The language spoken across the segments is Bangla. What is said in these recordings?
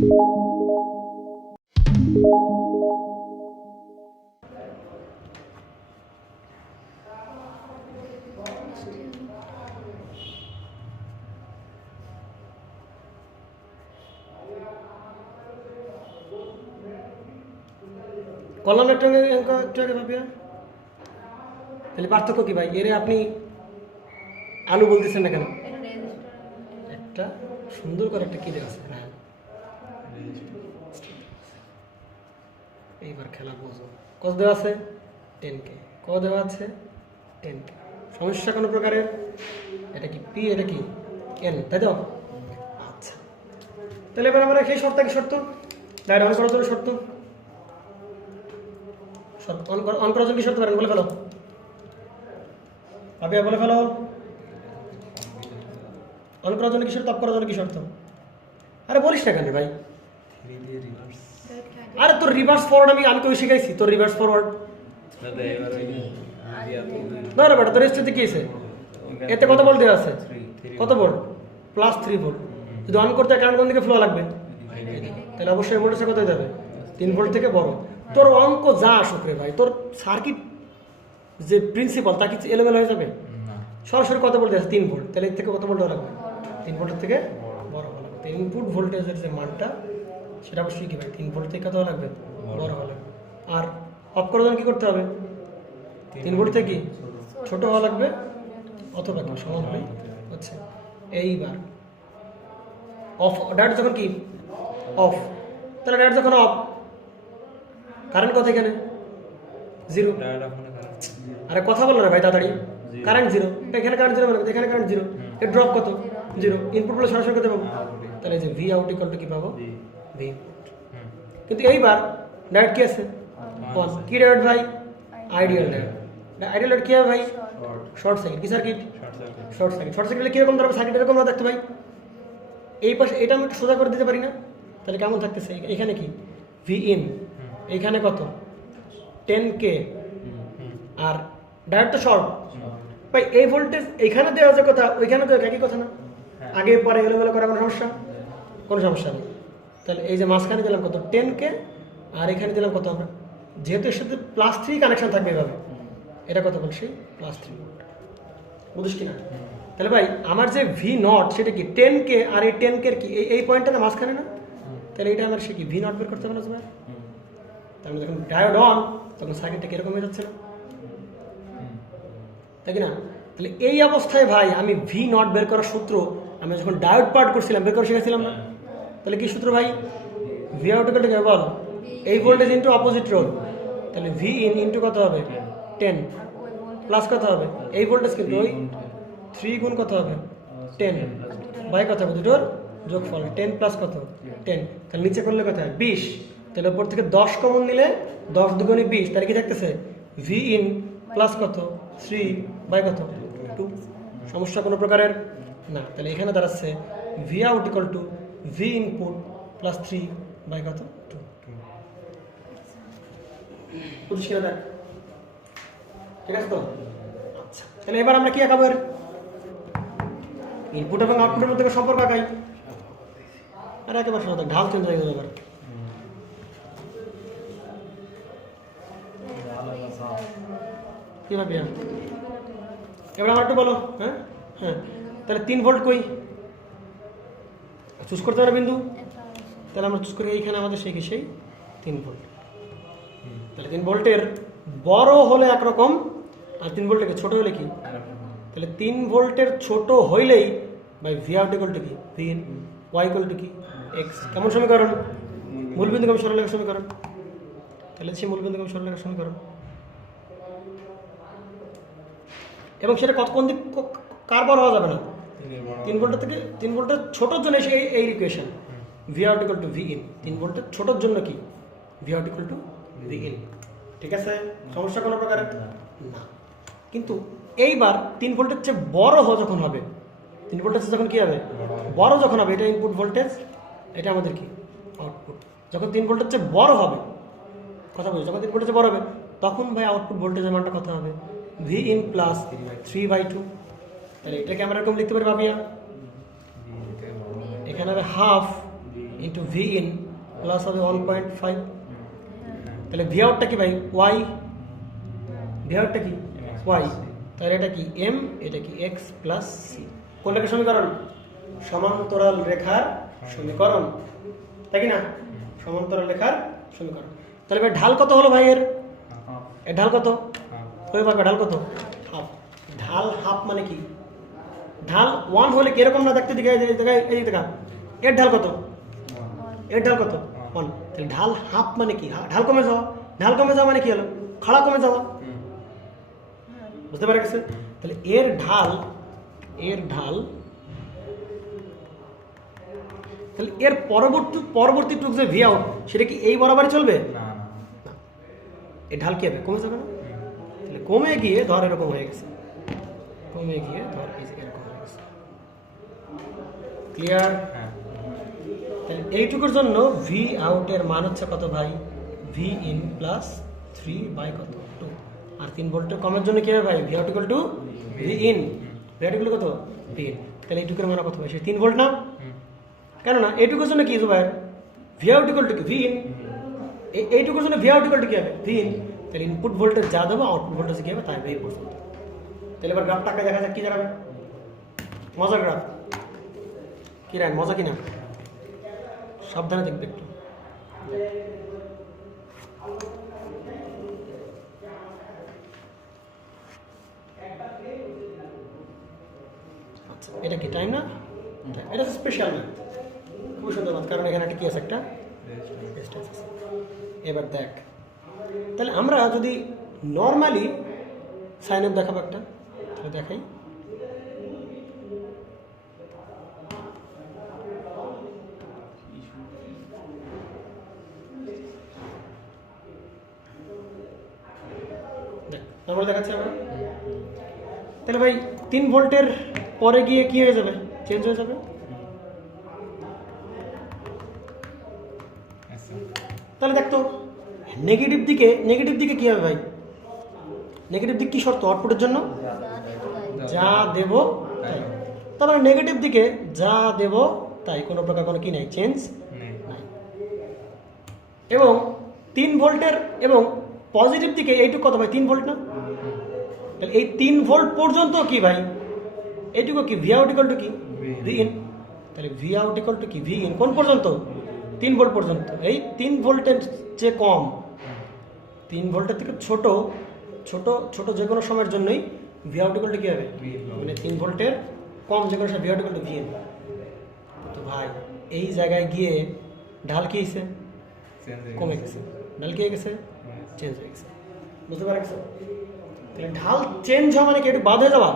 কলাম একটু আগে ভাবিয়া তাহলে পার্থক্য কি ভাই? এরে আপনি আলু বলতেছেন না কেন? একটা সুন্দর করে একটা কি দেওয়া আছে? হ্যাঁ, এইবার খেলা বোঝো। কত দেওয়া আছে? 10K। কত দেওয়া আছে? 10K। সমস্যা কোনো প্রকারের? এটা কি পি, এটা কি এন, তাই তো? আচ্ছা, তাহলে এবার আমরা সেই শর্ত কি শর্ত ডাইরেক্ট অন করার জন্য শর্ত অন করার জন্য কি শর্ত পারেন? বলে ফেলো ভাবিয়া, বলে ফেলো। অন করার জন্য কি শর্ত, অফ করার জন্য কি শর্ত? আরে বলিস না কেন ভাই? আরে তোর রিভার্স ফরওয়ার্ড আমি কই শিখাইছি? তোর রিভার্স ফরওয়ার্ড না রে বেটা, তোর স্থিতি কি আছে? এতে কত ভোল্ট দেওয়া আছে? কত ভোল্ট? +3 ভোল্ট। যদি অন করতে কারেন্ট কোন দিকে ফ্লো লাগবে? তাহলে অবশ্যই ভোল্টেজ কত যাবে? 3 ভোল্ট থেকে বড়। তোর অঙ্ক যা আসুক রে ভাই, তোর সার্কিট যে প্রিন্সিপাল তা কি এলোমেলো হয়ে যাবে? সরাসরি কত ভোল্ট আছে? 3 ভোল্ট। তাহলে এর থেকে কত ভোল্ট লাগবে? 3 ভোল্টের থেকে বড় হওয়া লাগবে। ইনপুট ভোল্টেজের যে মানটা সেটা অবশ্যই কি ভাই? 3 ভোল্ট থেকে কত লাগবে? বড় হওয়া লাগবে। আর অফ করার জন্য কি করতে হবে? 3 ভোল্ট থেকে ছোট হওয়া লাগবে অথবা কি সমান হবে হচ্ছে। এইবার অফ ডাইরেক্ট যখন কি অফ, তাহলে ডাইরেক্ট যখন অফ কারেন্ট কত এখানে? 0। আরে কথা বলো না ভাই তাড়াতাড়ি। কারেন্ট 0, এখানে কারেন্ট 0 মানে এখানে কারেন্ট 0, এর ড্রপ কত? 0। ইনপুট বলে সরাসরি কত পাবো? তাহলে যে ভি আউট ইকুয়াল টু কি পাবো? V input. কিন্তু এইবার ডাইরেক্ট কি আছে? অন। কি ডাইরেক্ট ভাই? Ideal direct. আইডিয়াল ডাইরেক্ট কি হবে ভাই? Short circuit. কি সার্কিট? Short circuit. শর্ট সার্কিটে কিরকম ধরো সার্কিট এরকম না দেখতে ভাই? এই পাশে এটা আমি একটু সোজা করে দিতে পারি না? তাহলে কেমন থাকতেছে? এখানে কি ভি ইন, এইখানে কত? 10K। আর ডাইরেক্ট তো শর্ট ভাই। এই ভোল্টেজ এইখানে দেওয়া যে কথা, ওইখানে তো একই কথা না? আগে পরে এলোমেলো করা কোনো সমস্যা? কোনো সমস্যা নেই। তাহলে এই যে মাঝখানে দিলাম কত? 10K, আর এখানে দিলাম কত? আমরা যেহেতু এর সাথে +3 কানেকশন থাকবে এভাবে, এটা কত বলছি? +3 ভোল্ট। বুঝিস কিনা? তাহলে ভাই আমার যে ভি নট সেটা কি 10K, আর এই 10K কি এই পয়েন্টটা না মাঝখানে না? তাহলে এটা আমার সে কি ভি নট বের করতে হবে না ভাই? তাহলে যখন ডায়োড অন তখন সার্কিটটা কিরকম হয়ে যাচ্ছে না? তাই কি না? তাহলে এই অবস্থায় ভাই আমি ভি নট বের করার সূত্র আমি যখন ডায়োড পার্ট করছিলাম বের করে শিখেছিলাম না? তাহলে কি সূত্র ভাই? ভি আউট ইকুয়াল টু বল এই ভোল্টেজ ইনটু অপোজিট রোধ। তাহলে ভি ইন ইনটু কত হবে? 10 প্লাস কত হবে? এই ভোল্টেজ কিন্তু ওই 3 গুণ কত হবে? 10 বাই কত হবে? দুটোর যোগফল 10 প্লাস কত? 10। তাহলে নিচে করলে কত হয়? 20। তাহলে উপর থেকে 10 কমন নিলে 10 দুগুণে 20। তাহলে কি থাকতেছে? ভি ইন প্লাস কত? 3 বাই কত? 2। সমস্যা কোনো প্রকারের না? তাহলে এখানে দাঁড়াচ্ছে V out equal to V input plus 3 by কত? 2। বুঝছিস কিনা দেখ? ঠিক আছে তো? আচ্ছা, তাহলে এবার আমরা কি আঁকাবো? ইনপুট এবং আউটপুটের মধ্যে সম্পর্ক আঁকাই। আর একেবারে সহজ, ঢাল চেঞ্জ হয়ে গেল। এবার কি ভাবি? এবার আমার একটু বলো। হ্যাঁ হ্যাঁ, তাহলে 3 ভোল্ট কই চুজ করতে পারে বিন্দু? তাহলে আমরা চুজ করি এইখানে আমাদের সেই 3 ভোল্ট। তাহলে 3 ভোল্টের বড় হলে একরকম, আর 3 ভোল্টের ছোট হলে কি? তাহলে 3 ভোল্টের ছোট হইলেই ভাই ভি আউট ইকুয়াল টু কি? V in. Y equal to কি? এক্স। কেমন সমীকরণ? মূলবিন্দুগামী সরলরেখার সমীকরণ। তাহলে সেই মূলবিন্দুগামী সরলরেখার সমীকরণ, এবং সেটা কোন দিক কার বড় হওয়া যাবে না? 3 ভোল্টের থেকে 3 ভোল্টের ছোটোর জন্য এই equation V out equal to V in. 3 ভোল্টের ছোটোর জন্য কি? V out equal to V in. ঠিক আছে? সমস্যা কোনো প্রকারের না। কিন্তু এইবার 3 ভোল্টের চেয়ে বড় যখন হবে, 3 ভোল্টের যখন কি হবে? বড় যখন হবে, এটা ইনপুট ভোল্টেজ, এটা আমাদের কি? আউটপুট। যখন 3 ভোল্টের চেয়ে বড় হবে, কথা বলছি, যখন 3 ভোল্টের চেয়ে বড় হবে তখন ভাই আউটপুট ভোল্টেজের মানটা কত হবে? V in plus 3/2। তাহলে এটাকে আমরা এরকম লিখতে পারি ভাবিয়া, এখানে হবে half into V in plus হবে 1.5, তাহলে ভি আউটটা কি ভাই ওয়াই, ভি আউটটা কি ওয়াই, তাহলে এটা কি এম, এটা কি এক্স প্লাস সি। কোনটাকে সমীকরণ? সমান্তরাল রেখার সমীকরণ, তাই কি না? সমান্তরাল রেখার সমীকরণ। তাহলে ভাই ঢাল কত হলো ভাই এর ঢাল কত? ওই পাবে ঢাল কত? হাফ। ঢাল হাফ মানে কি? ঢাল 1 হলে কিরকম না দেখতে দিকে, এই দেখা এর ঢাল কত? এর ঢাল কত? 1। তাহলে ঢাল হাফ মানে কি? ঢাল কমে যাওয়া। ঢাল কমে যাওয়া মানে কি হলো? খাড়া কমে যাওয়া, বুঝতে পারা গেছে? তাহলে এর ঢাল তাহলে এর পরবর্তী টুক যে ভি আউট সেটা কি এই বরাবরই চলবে? না, এর ঢাল কি হবে? কমে যাবে না? তাহলে কমে গিয়ে ধর এরকম হয়ে গেছে, কমে গিয়ে ধর এরকম হয়ে গেছে। ক্লিয়ার? তাহলে এইটুকুর জন্য ভি আউটের মান হচ্ছে কত ভাই? ভি ইন প্লাস 3 বাই কত 2। আর 3 ভোল্টের কমের জন্য কি হবে ভাই? V out equal to V in, V out equal কত? V in. তাহলে এইটুকুর মান কত ভাই? সে 3 ভোল্ট না? কেন না এইটুকুর জন্য কি ভাই? ভি আউট ইকুয়াল টু কি? V in. এইটুকুর জন্য ভি আউট ইকুয়াল টু কি হবে? V in. তাহলে ইনপুট ভোল্টেজ যা দেবো আউটপুট ভোল্টেজ কি হবে তাই এই পর্যন্ত। তাহলে এবার গ্রাফটাকে দেখা যাক কি দেখাবে। মজার গ্রাফ কি রাখ, মজা কিনা? সাবধানে দেখবে একটু। আচ্ছা এটা কি টাইম না? এটা স্পেশাল ম্যাথ, খুব সুন্দর ম্যাথ, কারণ এখানে একটা কি আছে? একটা রেজিস্ট্যান্স আছে। এবার দেখ, তাহলে আমরা যদি নর্মালি সাইন আপ দেখাবো একটা, তাহলে দেখাই। নর্মাল দেখাচ্ছি আমরা। তাহলে ভাই 3 ভোল্টের পরে গিয়ে কি হয়ে যাবে? চেঞ্জ হয়ে যাবে। তাহলে দেখতো নেগেটিভ দিকে কি হবে ভাই? নেগেটিভ দিক কি শর্ত? আউটপুটের জন্য যা দেব তাই। তাহলে নেগেটিভ দিকে যা দেব তাই, কোনো প্রকার কোনো কি নাই, চেঞ্জ নাই। এবং 3 ভোল্টের এবং পজিটিভ দিকে এইটুকু কত ভাই? 3 ভোল্ট না? তাহলে এই 3 ভোল্ট পর্যন্ত কি ভাই? এইটুকু কি? ভি আউট ইকুয়াল টু কি? V in. তাহলে ভি আউট ইকুয়াল টু কি? V in. কোন পর্যন্ত? 3 ভোল্ট পর্যন্ত। এই 3 ভোল্টের যে কম, 3 ভোল্টের থেকে ছোট ছোট ছোট যে কোনো সময়ের জন্যই ভি আউট ইকুয়াল টু কি হবে? মানে 3 ভোল্টের কম যে কোনো সময় V out equal to V in. তো ভাই এই জায়গায় গিয়ে ঢাল কি হয়েছে? কমে গেছে। ঢাল কি হয়ে গেছে? চেঞ্জ হয়ে গেছে। বুঝতে পারছো? তাহলে ঢাল চেঞ্জ হওয়া মানে কি? একটু বাদ হয়ে যাওয়া।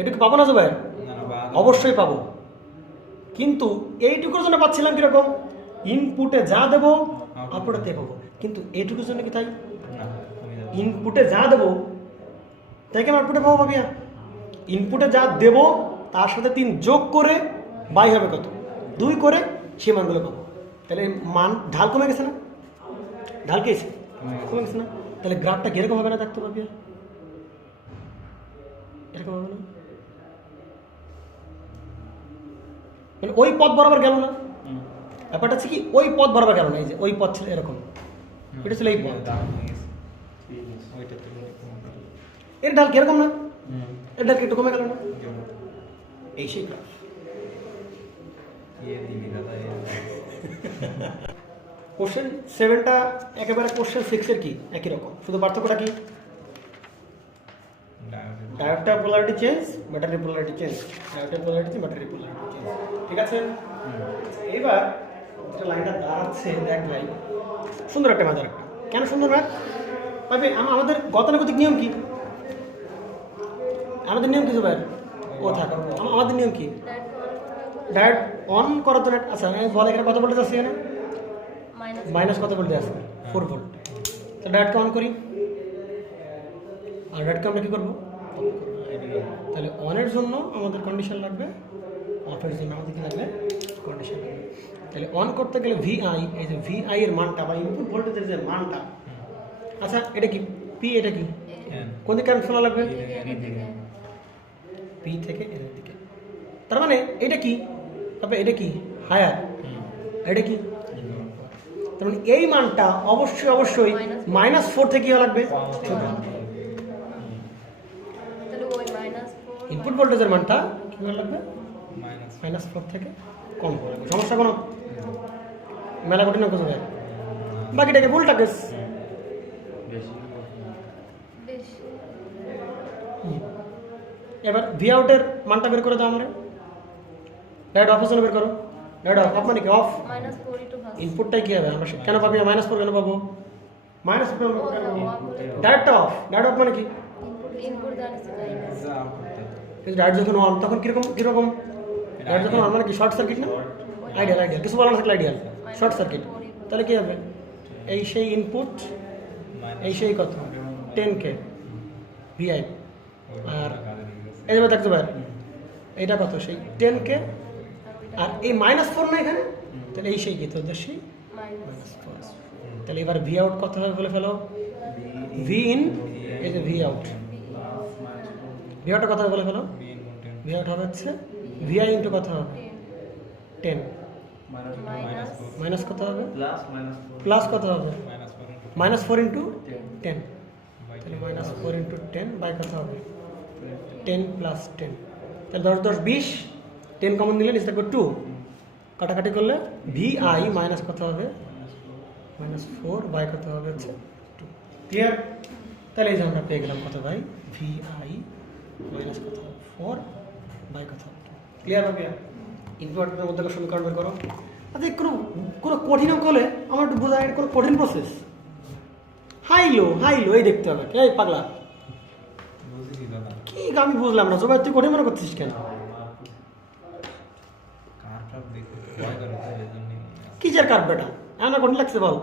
এটুকু পাবো না জুবাইর? অবশ্যই পাবো, কিন্তু এইটুকুর জন্য পাচ্ছিলাম কিরকম? ইনপুটে যা দেবো আউটপুটে তাই পাবো। কিন্তু এইটুকুর জন্য কি তাই? ইনপুটে যা দেবো তাই কি আউটপুটে পাবো? পাবি না। ইনপুটে যা দেবো তার সাথে 3 যোগ করে বাই হবে কত? 2 করে সে মানগুলো পাবো। তাহলে মান ঢাল কমে গেছে না? ঢাল কি আছে? কমে গেছে না? তাহলে গ্রাফটা কিরকম হবে না? দেখতে পাবি এরকম হবে না? মানে ওই পথ বরাবর গেল না। ব্যাপারটা হচ্ছে কি, ওই পথ বরাবর গেল না। এই যে ওই পথ ছিল এরকম, এটা ছিল এই পথ। এর ঢাল কিরকম না? এর ঢাল একটু কমে গেল না? এই সেই গ্রাফ। কোশ্চেন 7টা একেবারে কোশ্চেন 6-এর কি একই রকম, শুধু পার্থক্যটা কি? ডায়োডটার polarity change, battery polarity change. ডায়োডের polarity change, battery polarity change. ঠিক আছে? এইবার যেটা লাইনটা দাঁড়াচ্ছে দেখ ভাই, সুন্দর একটা মজার একটা। কেন সুন্দর না ভাই? আমাদের গতানুগতিক নিয়ম কি? আমাদের নিয়ম কিছু ভাই ও থাকা আমাদের নিয়ম কি? ডায়োড অন করা তো। আচ্ছা বল এখানে কত ভোল্টেজ আছে? এখানে মাইনাস কত ভোল্টেজ আছে? 4 ভোল্ট। তো ডায়োডকে অন করি, আর ডায়োডকে আমরা কী করবো? তাহলে অনের জন্য আমাদের কন্ডিশন লাগবে, অফের জন্য আমাদের কী লাগবে? কন্ডিশন লাগবে। তাহলে অন করতে গেলে ভিআই, এই যে ভিআই এর মানটা বা ইনপুট ভোল্টেজের যে মানটা, আচ্ছা এটা কি পি? এটা কি কোন দিকে শোনা লাগবে? পি থেকে এর দিকে। তার মানে এটা কি? তবে এটা কি হায়ার, এটা কি? তার মানে এই মানটা অবশ্যই -4 থেকে কি হওয়া লাগবে? ছোট। ইনপুট ভোল্টেজের মানটা কি হওয়া লাগবে? -4 থেকে কম হওয়া লাগবে। সমস্যা কোনো? মেলা কঠিন না কিছু? বাকিটাকে ভুলটা কেস। এবার ভি আউটের মানটা বের করে দাও আমরা। লাইট অফ বের করো। লাইট অফ মানে কি? অফ। ইনপুটটাই কি হবে? আমরা কেন পাবি -4 কেন পাবো? -4 ডাইরেক্ট অফ। ডাইরেক্ট অফ মানে কি? ডাইরেক্ট যখন অন তখন কিরকম? ডাইরেক্ট যখন অন মানে কি? শর্ট সার্কিট না? আইডিয়াল কিছু বলার থাকলে আইডিয়াল শর্ট সার্কিট। তাহলে কি হবে? এই সেই ইনপুট, এই সেই কত 10K ভিআই। আর এই যে দেখতে পারেন এইটা কত? সেই 10K। আর এই -4 না এখানে, তাহলে এই সেই কি তোদের সেই -4। তাহলে এবার ভি আউট কত হবে বলে ফেলো? ভি ইন, এই যে ভি আউট, ভি আউটটা কত হবে বলে ফেলো? ভি আউট হবে হচ্ছে ভিআই ইন্টু কত হবে? 10 মাইনাস কত হবে? প্লাস কত হবে? -4 ইন্টু 10। তাহলে -4 ইন্টু 10 বাই কত হবে? 10 প্লাস 10। তাহলে 10 10 20, 10 কমন দিলে নিচে থাকবে 2, কাটাকাটি করলে ভিআই মাইনাস কত হবে? -4 বাই কত হবে হচ্ছে 2। ক্লিয়ার? তাহলে এই যে আমরা পেয়ে গেলাম কত ভাই? ভিআই মাইনাস কত হবে? 4 বাই কত হবে 2। ক্লিয়ার হবে? ইনভার্টারের মধ্যে সমীকরণ বের করো। আচ্ছা কোনো কঠিন অঙ্ক হলে আমার একটু বোঝা, এটা কোনো কঠিন প্রসেস। হাইলো এই দেখতে হবে। এই পাগলা কি আমি বুঝলাম না। সবাই তুই কঠিন মনে করছিস কেন? কিসের কার্ভ বেটা? আমার কঠিন লাগছে বল।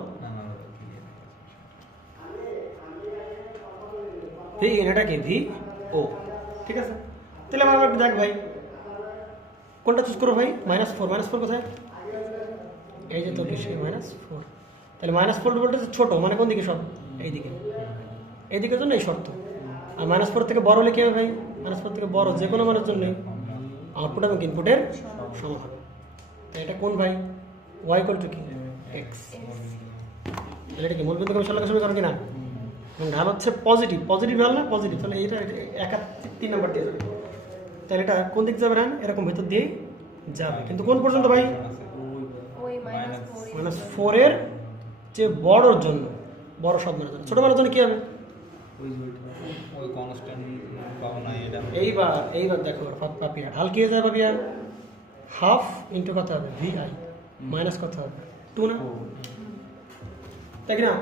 ভি এটা কি? ভি ও। ঠিক আছে, তাহলে আমার একটু দেখ ভাই কোনটা চুজ করো ভাই? -4 কোথায়? এই যে তো বিষয় -4। তাহলে -4 ভোল্টেজ ছোট মানে কোন দিকে? সব এইদিকের জন্য এই শর্ত। আর -4 থেকে বড় হলে কি হবে ভাই? -4 থেকে বড় যে কোনো মানের জন্য আউটপুট এবং ইনপুটের সমান। এটা কোন ভাই? y = কি? x। এটা কি মূলবিন্দু কমিশন সমীকরণ কিনা? এবং ঢাল হচ্ছে পজিটিভ ঢাল না? পজিটিভ। তাহলে এটা 3 নাম্বার দিয়ে যাবে। তাহলে এটা কোন দিক যাবে? এরকম ভেতর দিয়েই যাবে। কিন্তু কোন পর্যন্ত ভাই? -4 এর যে বড়র জন্য, বড় সব মানের জন্য। ছোট মানের জন্য কি হবে? এইবার দেখো পাপিয়া ঢাল কি হয়ে যাবে? পাপিয়া হাফ ইন্টু কত হবে? ভিআই মাইনাস কত হবে? 2 না? তাই কি না?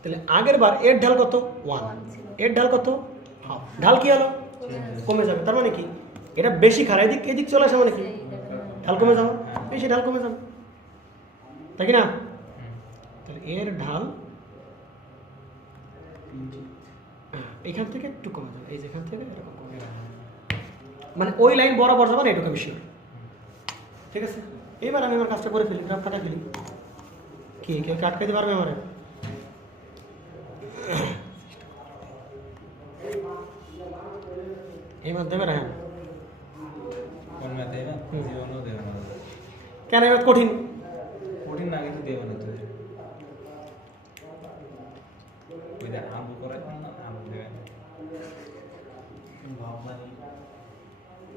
তাহলে আগের বার এর ঢাল কত? 1, এর ঢাল কত? হাফ। ঢাল কি হলো? কমে যাবে। তার মানে কি? এটা বেশি খারাপ, এদিক চলে আসে মানে কি? ঢাল কমে যাবে, বেশি ঢাল কমে যাবে, তাই কি না? তাহলে এর ঢাল এখান থেকে একটু কমে যাবে, এই যেখান থেকে এরকম কমে যাবে, মানে ওই লাইন বরাবর যাবে না, এটুকু আমি শিওর। ঠিক আছে, এইবার আমি আমার কাজটা করে ফেলি, গ্রাফ কাটা ফেলি। কি কেউ আটকাইতে পারবে আমার? এই মাধ্যমে রায়ন কেন এবার কঠিন কঠিন না, কিন্তু দেবে না তো ওই যে আমু করে না, আমু দেবে না ভাবনানি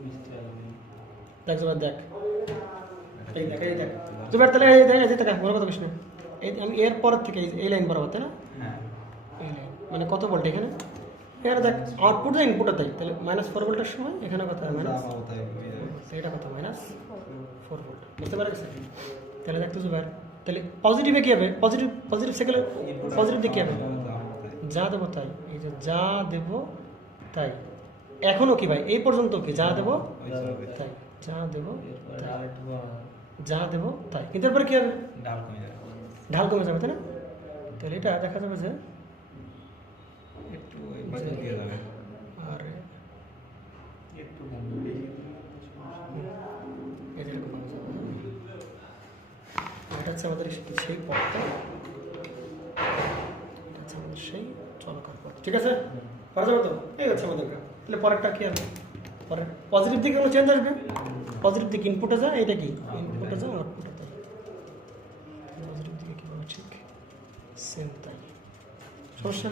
মিষ্টি আসবে। দেখ জোবার, দেখ এই দেখ, এই দেখ জোবার, তাহলে এই দেখ, এই দেখ বড় কথা কৃষ্ণ, এই আমি এর পর থেকে এই লাইন বরাবর, তাই না? হ্যাঁ, এই লাইন মানে কত ভোল্ট এখানে? এখানে দেখ আউটপুট আর ইনপুটটা তাই, তাহলে -4 ভোল্টের সময় এখানে কত হয়? মাইনাস এটা কত? -4 ভোল্ট। বুঝতে পারছো? তাহলে দেখতো জোবার, তাহলে পজিটিভে কি হবে? পজিটিভ সেকেলে পজিটিভ দিকে কি হবে? যা দেবো তাই, এই যে যা দেবো তাই। এখনো কি ভাই? এই পর্যন্ত কি যা দেবো তাই, যা দেবো যা দেবো তাই, কিন্তু এরপরে কি হবে? ঢাল কমে যাবে, তাই না? তাহলে এটা দেখা যাবে যে একটু দিয়ে যাবে, আর একটু এরকম এটা হচ্ছে আমাদের সেই পথটা, এটা হচ্ছে আমাদের সেই চলকার পথ। ঠিক আছে, করা যাবে তো? এই হচ্ছে আমাদের গ্রাফ। তাহলে পরেরটা কি হবে? পরের পজিটিভ দিকে কোনো চেঞ্জ আসবে, পজিটিভ দিকে ইনপুটে যা, এটা কি ইনপুটে যা, আউটপুটে তাই। ঠিক সেম তাই সমস্যা